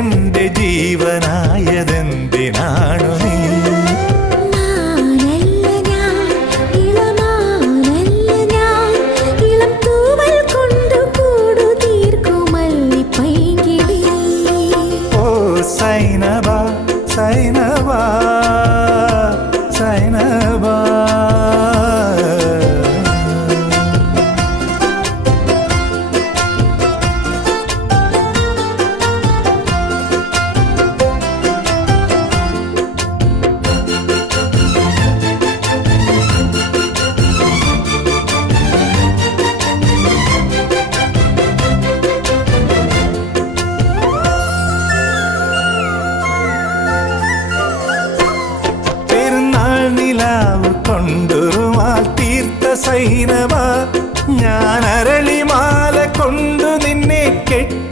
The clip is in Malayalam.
എന്റെ ജീവനായതെന്തിനാണു നീ? സൈനബാ സൈനബാ സൈനബാ കൊണ്ടുരുമാൽ തീർത്ത സൈനബ, ഞാൻ അരളിമാല കൊണ്ടു നിന്നെ കെട്ടി